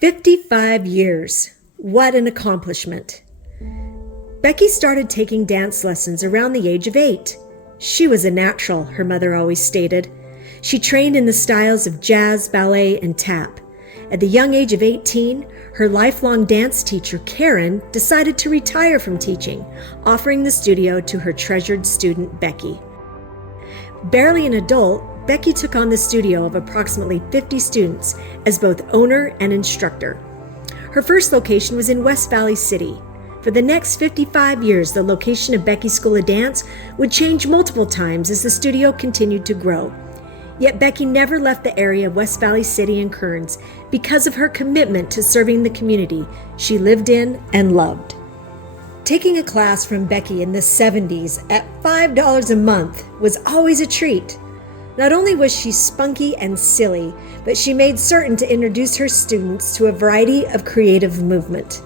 55 years. What an accomplishment. Becky started taking dance lessons around the age of 8. She was a natural, her mother always stated. She trained in the styles of jazz, ballet, and tap. At the young age of 18, her lifelong dance teacher, Karen, decided to retire from teaching, offering the studio to her treasured student, Becky. Barely an adult, Becky took on the studio of approximately 50 students as both owner and instructor. Her first location was in West Valley City. For the next 55 years, the location of Becky's School of Dance would change multiple times as the studio continued to grow. Yet Becky never left the area of West Valley City and Kearns because of her commitment to serving the community she lived in and loved. Taking a class from Becky in the 70s at $5 a month was always a treat. Not only was she spunky and silly, but she made certain to introduce her students to a variety of creative movement.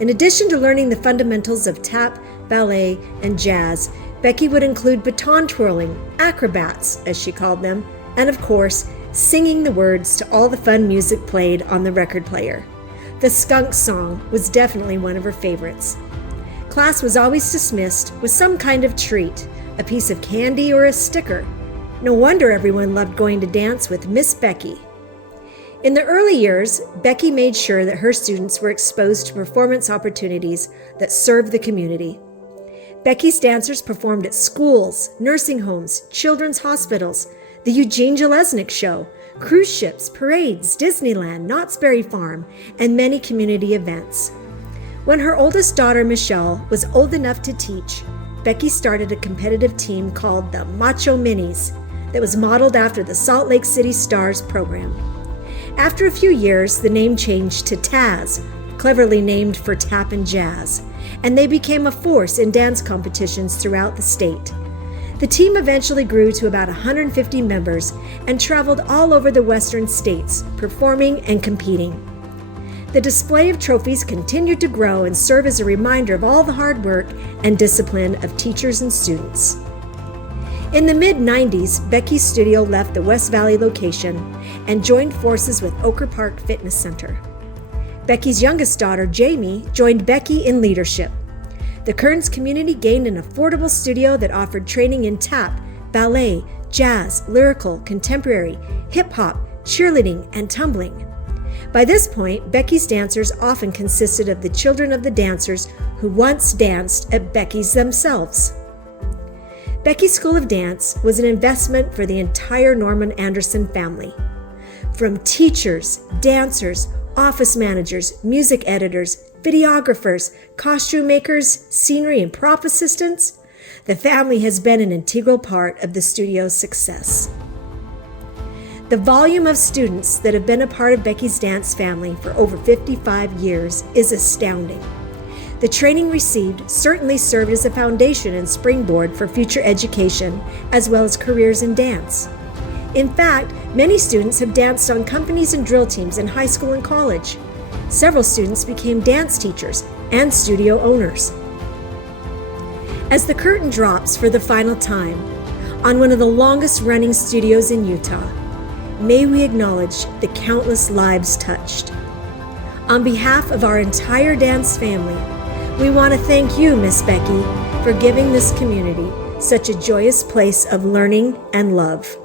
In addition to learning the fundamentals of tap, ballet, and jazz, Becky would include baton twirling, acrobats, as she called them, and of course, singing the words to all the fun music played on the record player. The skunk song was definitely one of her favorites. Class was always dismissed with some kind of treat, a piece of candy or a sticker. No wonder everyone loved going to dance with Miss Becky. In the early years, Becky made sure that her students were exposed to performance opportunities that served the community. Becky's dancers performed at schools, nursing homes, children's hospitals, the Eugene Jeleznik Show, cruise ships, parades, Disneyland, Knott's Berry Farm, and many community events. When her oldest daughter, Michelle, was old enough to teach, Becky started a competitive team called the Macho Minis that was modeled after the Salt Lake City Stars program. After a few years, the name changed to Taz, cleverly named for tap and jazz, and they became a force in dance competitions throughout the state. The team eventually grew to about 150 members and traveled all over the western states, performing and competing. The display of trophies continued to grow and serve as a reminder of all the hard work and discipline of teachers and students. In the mid-90s, Becky's studio left the West Valley location and joined forces with Oker Park Fitness Center. Becky's youngest daughter, Jamie, joined Becky in leadership. The Kearns community gained an affordable studio that offered training in tap, ballet, jazz, lyrical, contemporary, hip-hop, cheerleading, and tumbling. By this point, Becky's dancers often consisted of the children of the dancers who once danced at Becky's themselves. Becky's School of Dance was an investment for the entire Norman Anderson family. From teachers, dancers, office managers, music editors, videographers, costume makers, scenery and prop assistants, the family has been an integral part of the studio's success. The volume of students that have been a part of Becky's dance family for over 55 years is astounding. The training received certainly served as a foundation and springboard for future education, as well as careers in dance. In fact, many students have danced on companies and drill teams in high school and college. Several students became dance teachers and studio owners. As the curtain drops for the final time on one of the longest-running studios in Utah, may we acknowledge the countless lives touched. On behalf of our entire dance family, we want to thank you, Miss Becky, for giving this community such a joyous place of learning and love.